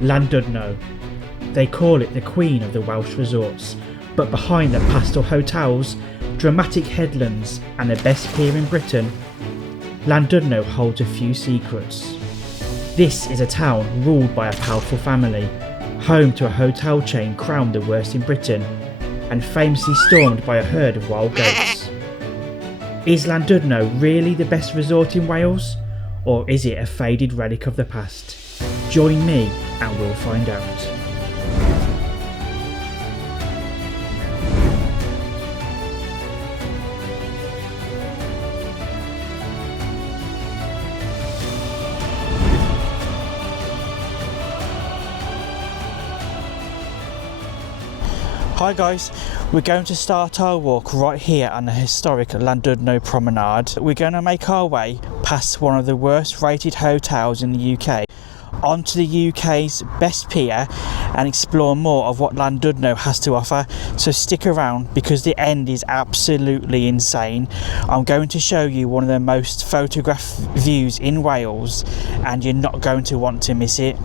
Llandudno. They call it the Queen of the Welsh Resorts, but behind the pastel hotels, dramatic headlands and the best pier in Britain, Llandudno holds a few secrets. This is a town ruled by a powerful family, home to a hotel chain crowned the worst in Britain, and famously stormed by a herd of wild goats. Is Llandudno really the best resort in Wales, or is it a faded relic of the past? Join me and we'll find out. Hi guys, we're going to start our walk right here on the historic Llandudno Promenade. We're going to make our way past one of the worst rated hotels in the UK, onto the UK's best pier, and explore more of what Llandudno has to offer. So stick around because the end is absolutely insane. I'm going to show you one of the most photographed views in Wales and you're not going to want to miss it.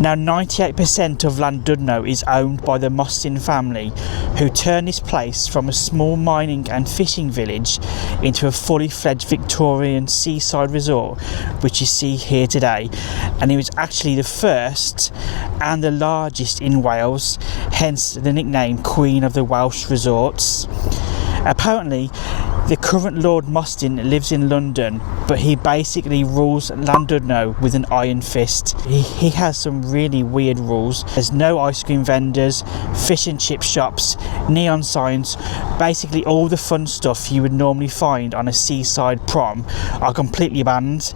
Now 98% of Llandudno is owned by the Mostyn family, who turned this place from a small mining and fishing village into a fully fledged Victorian seaside resort, which you see here today. And it was actually the first and the largest in Wales, hence the nickname Queen of the Welsh Resorts. Apparently, the current Lord Mostyn lives in London, but he basically rules Llandudno with an iron fist. He has some really weird rules. There's no ice cream vendors, fish and chip shops, neon signs. Basically all the fun stuff you would normally find on a seaside prom are completely banned.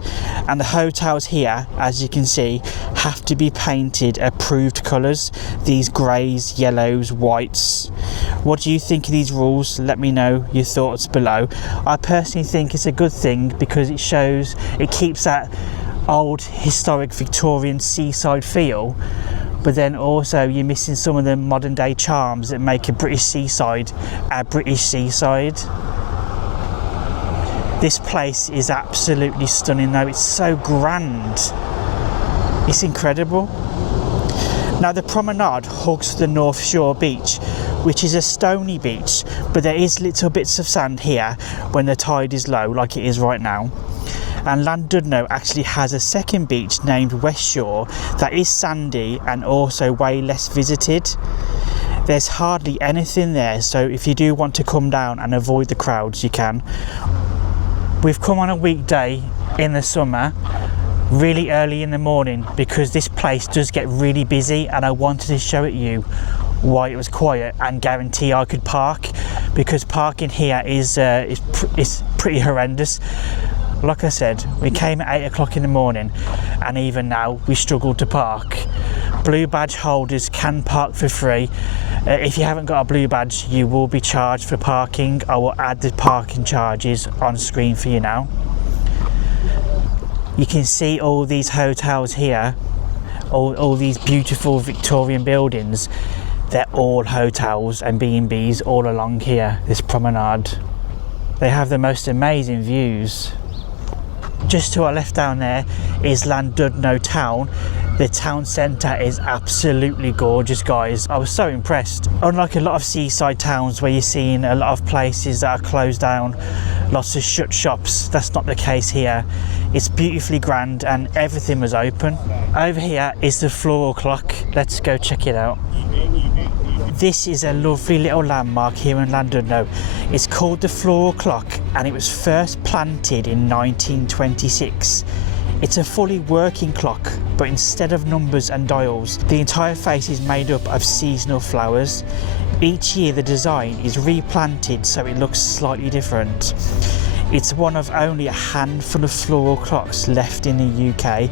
And the hotels here, as you can see, have to be painted approved colours. These greys, yellows, whites. What do you think of these rules? Let me know your thoughts below. I personally think it's a good thing because it shows, it keeps that old historic Victorian seaside feel, but then also you're missing some of the modern day charms that make a British seaside a British seaside. This place is absolutely stunning though, it's so grand, it's incredible. Now the promenade hugs the North Shore beach, which is a stony beach, but there is little bits of sand here when the tide is low, like it is right now. And Llandudno actually has a second beach named West Shore that is sandy and also way less visited. There's hardly anything there, so if you do want to come down and avoid the crowds, you can. We've come on a weekday in the summer, really early in the morning, because this place does get really busy, and I wanted to show it you why it was quiet and guarantee I could park, because parking here is pretty horrendous. Like I said, we came at 8 o'clock in the morning and even now we struggle to park. Blue badge holders can park for free. If you haven't got a blue badge, you will be charged for parking. I will add the parking charges on screen for you now. You can see all these hotels here, all these beautiful Victorian buildings. They're all hotels and B&Bs all along here, this promenade. They have the most amazing views. Just to our left down there is Llandudno town. The town centre is absolutely gorgeous, guys. I was so impressed. Unlike a lot of seaside towns where you're seeing a lot of places that are closed down, lots of shut shops, that's not the case here. It's beautifully grand and everything was open. Over here is the floral clock. Let's go check it out. This is a lovely little landmark here in Llandudno. It's called the Floral Clock and it was first planted in 1926. It's a fully working clock, but instead of numbers and dials, the entire face is made up of seasonal flowers. Each year the design is replanted so it looks slightly different. It's one of only a handful of floral clocks left in the UK,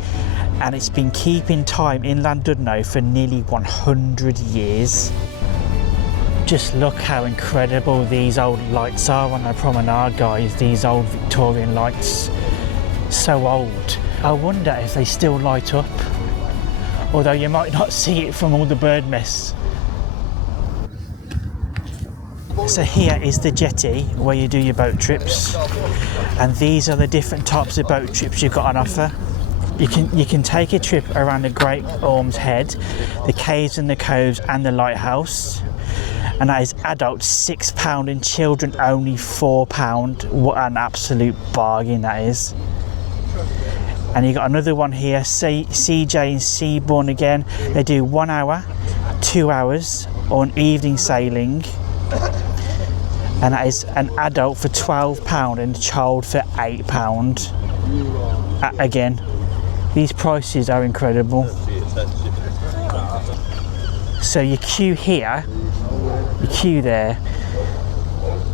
and it's been keeping time in Llandudno for nearly 100 years. Just look how incredible these old lights are on the promenade, guys. These old Victorian lights, so old. I wonder if they still light up, although you might not see it from all the bird mess. So here is the jetty where you do your boat trips, and these are the different types of boat trips you've got on offer. You can take a trip around the Great Orme's Head, the caves and the coves and the lighthouse, and that is adults £6 and children only £4. What an absolute bargain that is. And you got another one here, CJ and Seabourn again. They do 1 hour, 2 hours, or an evening sailing, and that is an adult for £12 and a child for £8. Again, these prices are incredible. So you queue here, you queue there,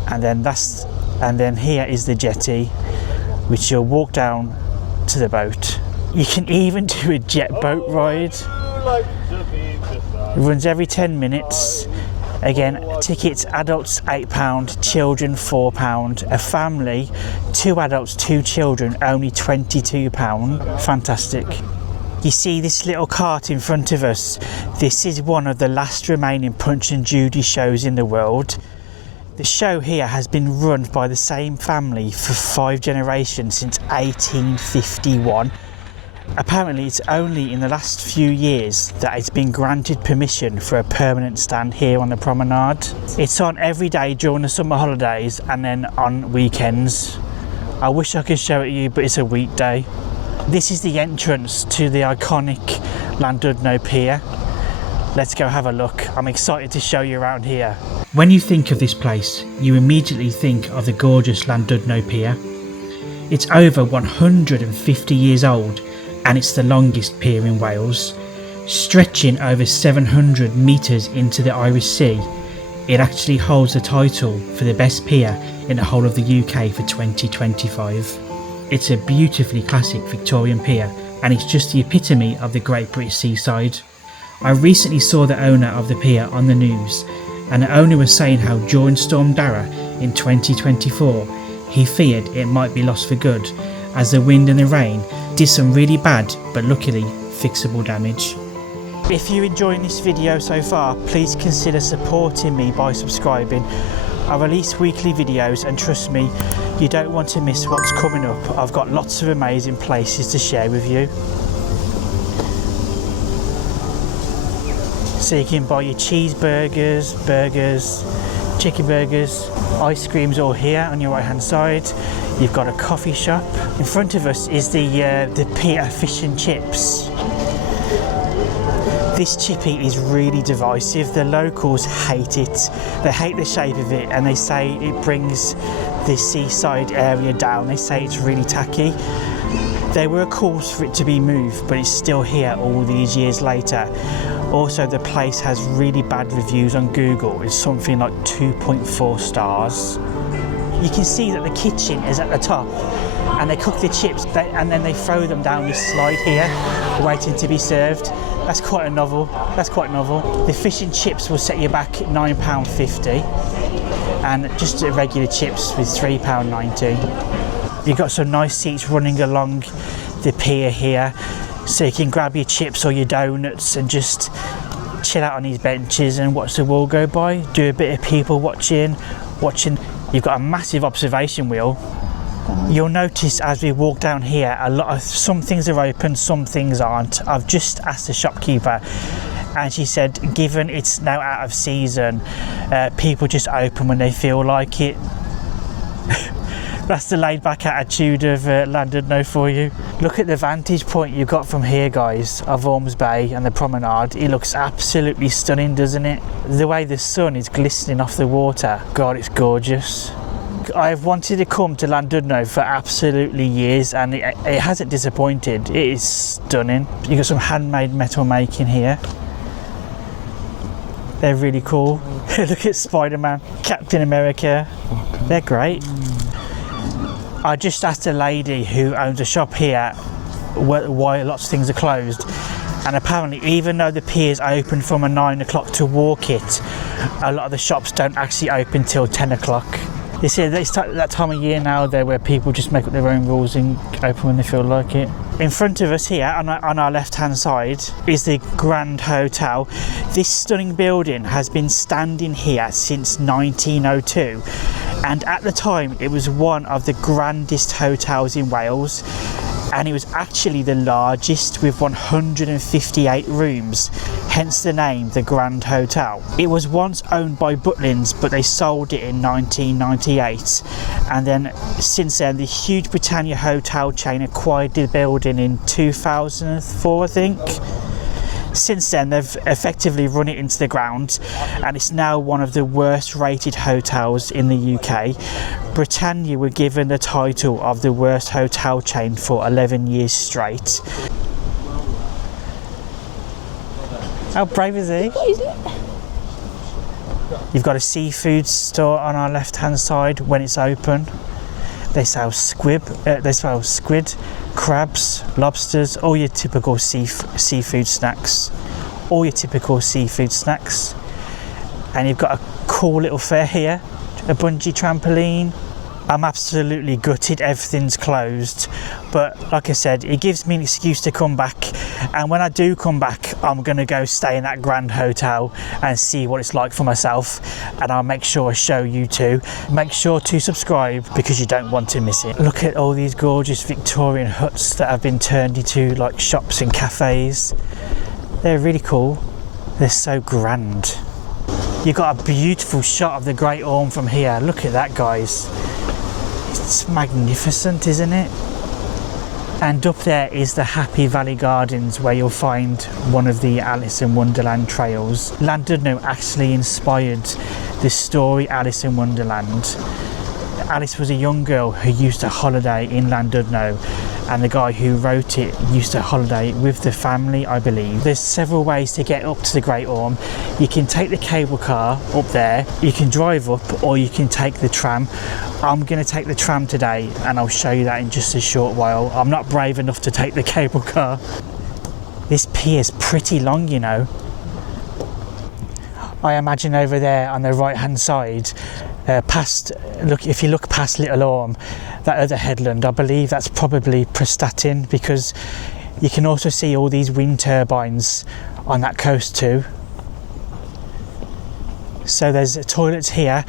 and then here is the jetty, which you'll walk down to the boat. You can even do a jet boat ride. It runs every 10 minutes. Again, tickets, adults £8, children £4. A family, 2 adults, 2 children, only £22. Fantastic. You see this little cart in front of us? This is one of the last remaining Punch and Judy shows in the world. The show here has been run by the same family for 5 generations since 1851. Apparently it's only in the last few years that it's been granted permission for a permanent stand here on the promenade. It's on every day during the summer holidays and then on weekends. I wish I could show it to you, but it's a weekday. This is the entrance to the iconic Llandudno Pier. Let's go have a look. I'm excited to show you around here. When you think of this place, you immediately think of the gorgeous Llandudno Pier. It's over 150 years old, and it's the longest pier in Wales. Stretching over 700 metres into the Irish Sea, it actually holds the title for the best pier in the whole of the UK for 2025. It's a beautifully classic Victorian pier, and it's just the epitome of the Great British seaside. I recently saw the owner of the pier on the news, and the owner was saying how during Storm Dara in 2024, he feared it might be lost for good, as the wind and the rain did some really bad but luckily fixable damage. If you're enjoying this video so far, please consider supporting me by subscribing. I release weekly videos, and trust me, you don't want to miss what's coming up. I've got lots of amazing places to share with you. So you can buy your cheeseburgers, burgers, chicken burgers, ice creams all here on your right hand side. You've got a coffee shop. In front of us is the pier fish and chips. This chippy is really divisive. The locals hate it. They hate the shape of it, and they say it brings the seaside area down. They say it's really tacky. There were calls for it to be moved, but it's still here all these years later. Also, the place has really bad reviews on Google. It's something like 2.4 stars. You can see that the kitchen is at the top, and they cook the chips and then they throw them down this slide here, waiting to be served. That's quite novel. The fish and chips will set you back £9.50, and just regular chips with £3.90. You've got some nice seats running along the pier here, so you can grab your chips or your donuts and just chill out on these benches and watch the world go by. Do a bit of people watching. You've got a massive observation wheel. You'll notice as we walk down here, some things are open, some things aren't. I've just asked the shopkeeper, and she said, given it's now out of season, people just open when they feel like it. That's the laid back attitude of Llandudno for you. Look at the vantage point you've got from here, guys, of Ormes Bay and the promenade. It looks absolutely stunning, doesn't it? The way the sun is glistening off the water, God, it's gorgeous. I've wanted to come to Llandudno for absolutely years, and it hasn't disappointed. It is stunning. You've got some handmade metal making here. They're really cool. Look at Spider-Man, Captain America. They're great. I just asked a lady who owns a shop here why lots of things are closed, and apparently even though the pier's open from 9 o'clock to walk it, a lot of the shops don't actually open till 10 o'clock. They say it's that time of year now there where people just make up their own rules and open when they feel like it. In front of us here on our left hand side is the Grand Hotel. This stunning building has been standing here since 1902, and at the time it was one of the grandest hotels in Wales. and it was actually the largest with 158 rooms, hence the name the Grand Hotel. It was once owned by Butlins, but they sold it in 1998, and then since then the huge Britannia hotel chain acquired the building in 2004, I think. Since then they've effectively run it into the ground, and it's now one of the worst rated hotels in the UK. Britannia were given the title of the worst hotel chain for 11 years straight. How brave is he? What is it? You've got a seafood store on our left hand side when it's open. They sell squid, crabs, lobsters, all your typical seafood snacks. And you've got a cool little fair here, a bungee trampoline. I'm absolutely gutted everything's closed, but like I said, it gives me an excuse to come back, and when I do come back I'm gonna go stay in that Grand Hotel and see what it's like for myself, and I'll make sure I show you too. Make sure to subscribe because you don't want to miss it. Look at all these gorgeous Victorian huts that have been turned into like shops and cafes. They're really cool. They're so grand. You've got a beautiful shot of the Great Orme from here. Look at that, guys. It's magnificent, isn't it? And up there is the Happy Valley Gardens, where you'll find one of the Alice in Wonderland trails. Llandudno actually inspired the story Alice in Wonderland. Alice was a young girl who used to holiday in Llandudno, and the guy who wrote it used to holiday with the family, I believe. There's several ways to get up to the Great Orme. You can take the cable car up there, you can drive up, or you can take the tram. I'm going to take the tram today, and I'll show you that in just a short while. I'm not brave enough to take the cable car. This pier's pretty long, you know. I imagine over there on the right hand side, if you look past Little Orme, that other headland, I believe that's probably Prestatyn, because you can also see all these wind turbines on that coast too. So there's toilets here,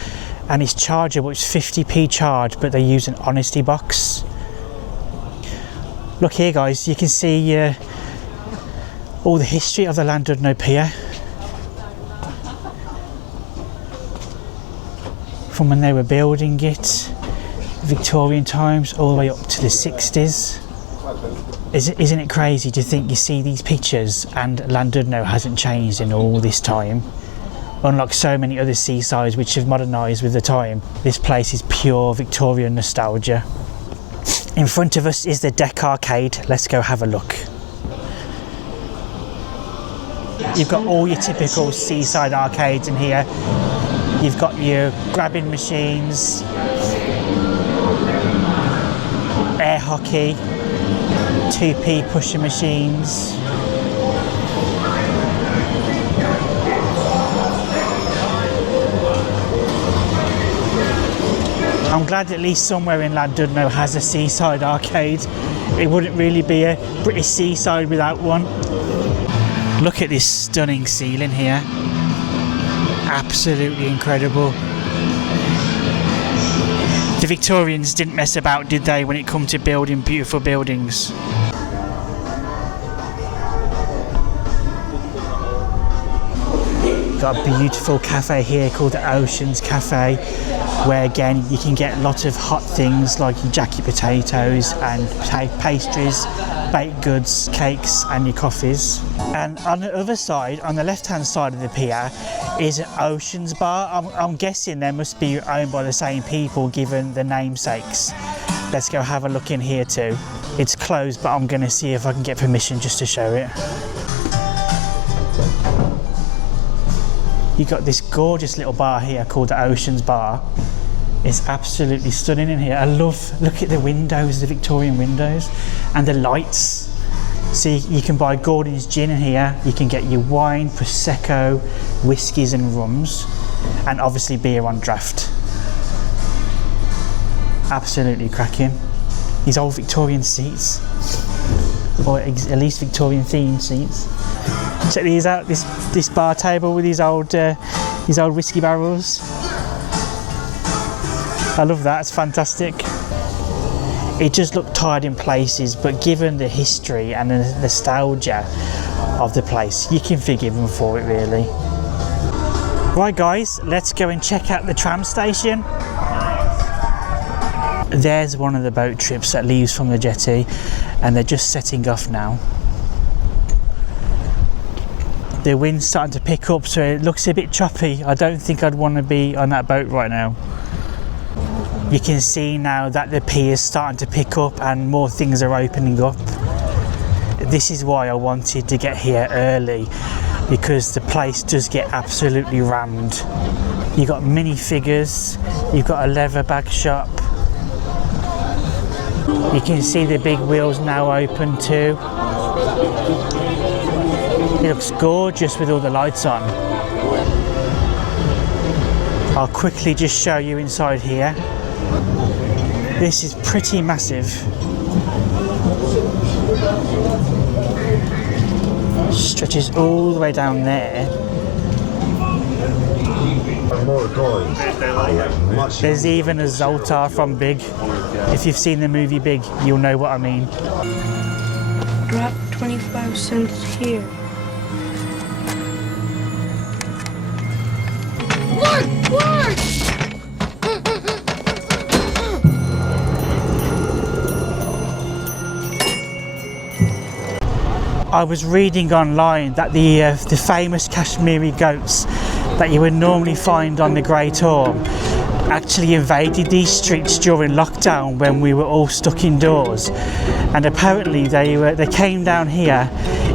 and it's chargeable. It's 50p charge, but they use an honesty box. Look here, guys, you can see all the history of the Llandudno Pier, from when they were building it, Victorian times, all the way up to the 60s. Isn't it crazy to think you see these pictures and Llandudno hasn't changed in all this time? Unlike so many other seasides which have modernised with the time, this place is pure Victorian nostalgia. In front of us is the Deck Arcade. Let's go have a look. You've got all your typical seaside arcades in here. You've got your grabbing machines, air hockey, 2p pusher machines. I'm glad at least somewhere in Llandudno has a seaside arcade. It wouldn't really be a British seaside without one. Look at this stunning ceiling here. Absolutely incredible. The Victorians didn't mess about, did they, when it come to building beautiful buildings? Got a beautiful cafe here called the Oceans Cafe, where again you can get lots of hot things like your jacket potatoes and pastries, baked goods, cakes and your coffees. And on the other side, on the left hand side of the pier, is an Oceans Bar. I'm guessing they must be owned by the same people given the namesakes. Let's go have a look in here too. It's closed, but I'm going to see if I can get permission just to show it. You've got this gorgeous little bar here called the Oceans Bar. It's absolutely stunning in here. Look at the windows, the Victorian windows, and the lights. So you can buy Gordon's gin in here. You can get your wine, Prosecco, whiskies and rums, and obviously beer on draft. Absolutely cracking. These old Victorian seats, or at least Victorian themed seats. Check these out. This bar table with these old whiskey barrels. I love that. It's fantastic. It just looked tired in places, but given the history and the nostalgia of the place, you can forgive them for it really. Right guys, let's go and check out the tram station. There's one of the boat trips that leaves from the jetty, and they're just setting off now. The wind's starting to pick up, so it looks a bit choppy. I don't think I'd want to be on that boat right now. You can see now that the pier is starting to pick up and more things are opening up. This is why I wanted to get here early, because the place does get absolutely rammed. You've got minifigures, you've got a leather bag shop. You can see the big wheels now open too. It looks gorgeous with all the lights on. I'll quickly just show you inside here. This is pretty massive. Stretches all the way down there. There's even a Zoltar from Big. If you've seen the movie Big, you'll know what I mean. Drop 25 cents here. Look! I was reading online that the famous Kashmiri goats that you would normally find on the Great Orme actually invaded these streets during lockdown when we were all stuck indoors, and apparently they came down here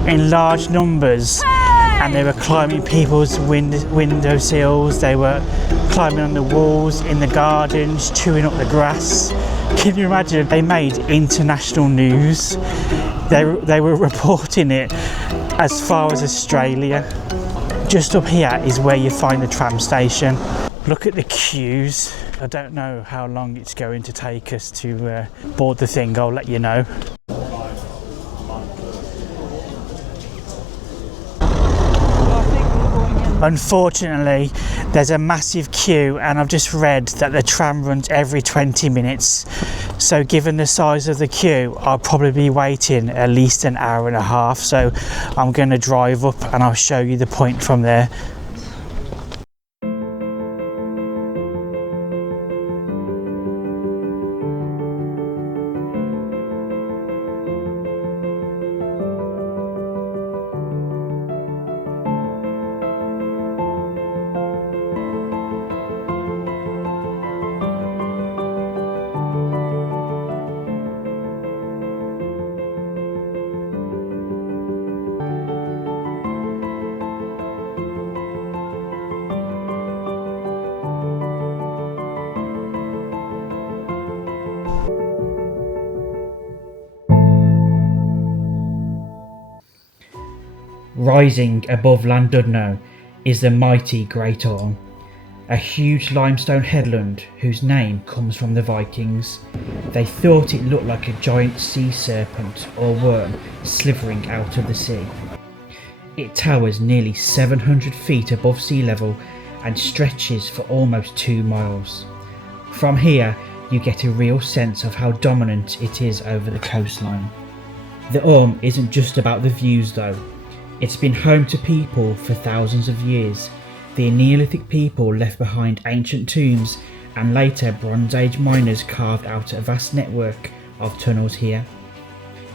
in large numbers, and they were climbing people's window sills, they were climbing on the walls, in the gardens, chewing up the grass. Can you imagine? They made international news. They were reporting it as far as Australia. Just up here is where you find the tram station. Look at the queues. I don't know how long it's going to take us to board the thing. I'll let you know. Unfortunately, there's a massive queue, and I've just read that the tram runs every 20 minutes. So given the size of the queue, I'll probably be waiting at least an hour and a half. So I'm going to drive up and I'll show you the point from there. Rising above Llandudno is the mighty Great Orme, a huge limestone headland whose name comes from the Vikings. They thought it looked like a giant sea serpent or worm slithering out of the sea. It towers nearly 700 feet above sea level and stretches for almost 2 miles. From here you get a real sense of how dominant it is over the coastline. The Orme isn't just about the views though. It's been home to people for thousands of years. The Neolithic people left behind ancient tombs, and later Bronze Age miners carved out a vast network of tunnels here.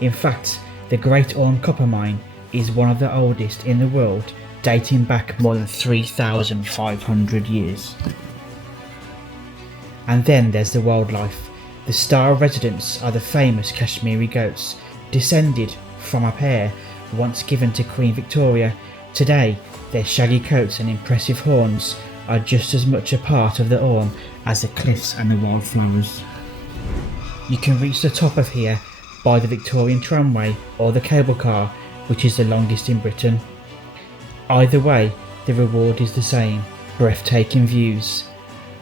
In fact, the Great Orme copper mine is one of the oldest in the world, dating back more than 3,500 years. And then there's the wildlife. The star residents are the famous Kashmiri goats, descended from a pair once given to Queen Victoria. Today, their shaggy coats and impressive horns are just as much a part of the Orme as the cliffs and the wildflowers. You can reach the top of here by the Victorian tramway or the cable car, which is the longest in Britain. Either way, the reward is the same: breathtaking views.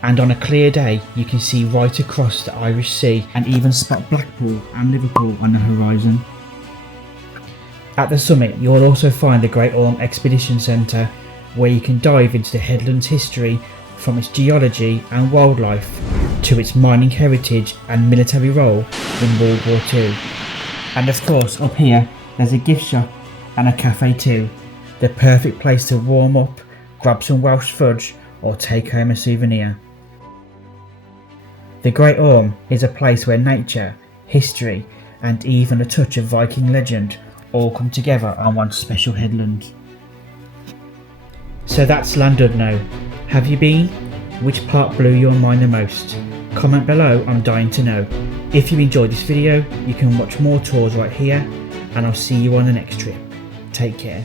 And on a clear day, you can see right across the Irish Sea and even spot Blackpool and Liverpool on the horizon. At the summit, you'll also find the Great Orme Expedition Centre, where you can dive into the headland's history, from its geology and wildlife to its mining heritage and military role in World War II. And of course, up here there's a gift shop and a cafe too, the perfect place to warm up, grab some Welsh fudge or take home a souvenir. The Great Orme is a place where nature, history and even a touch of Viking legend all come together on one special headland. So that's Llandudno. Have you been? Which part blew your mind the most? Comment below, I'm dying to know. If you enjoyed this video, you can watch more tours right here, and I'll see you on the next trip. Take care.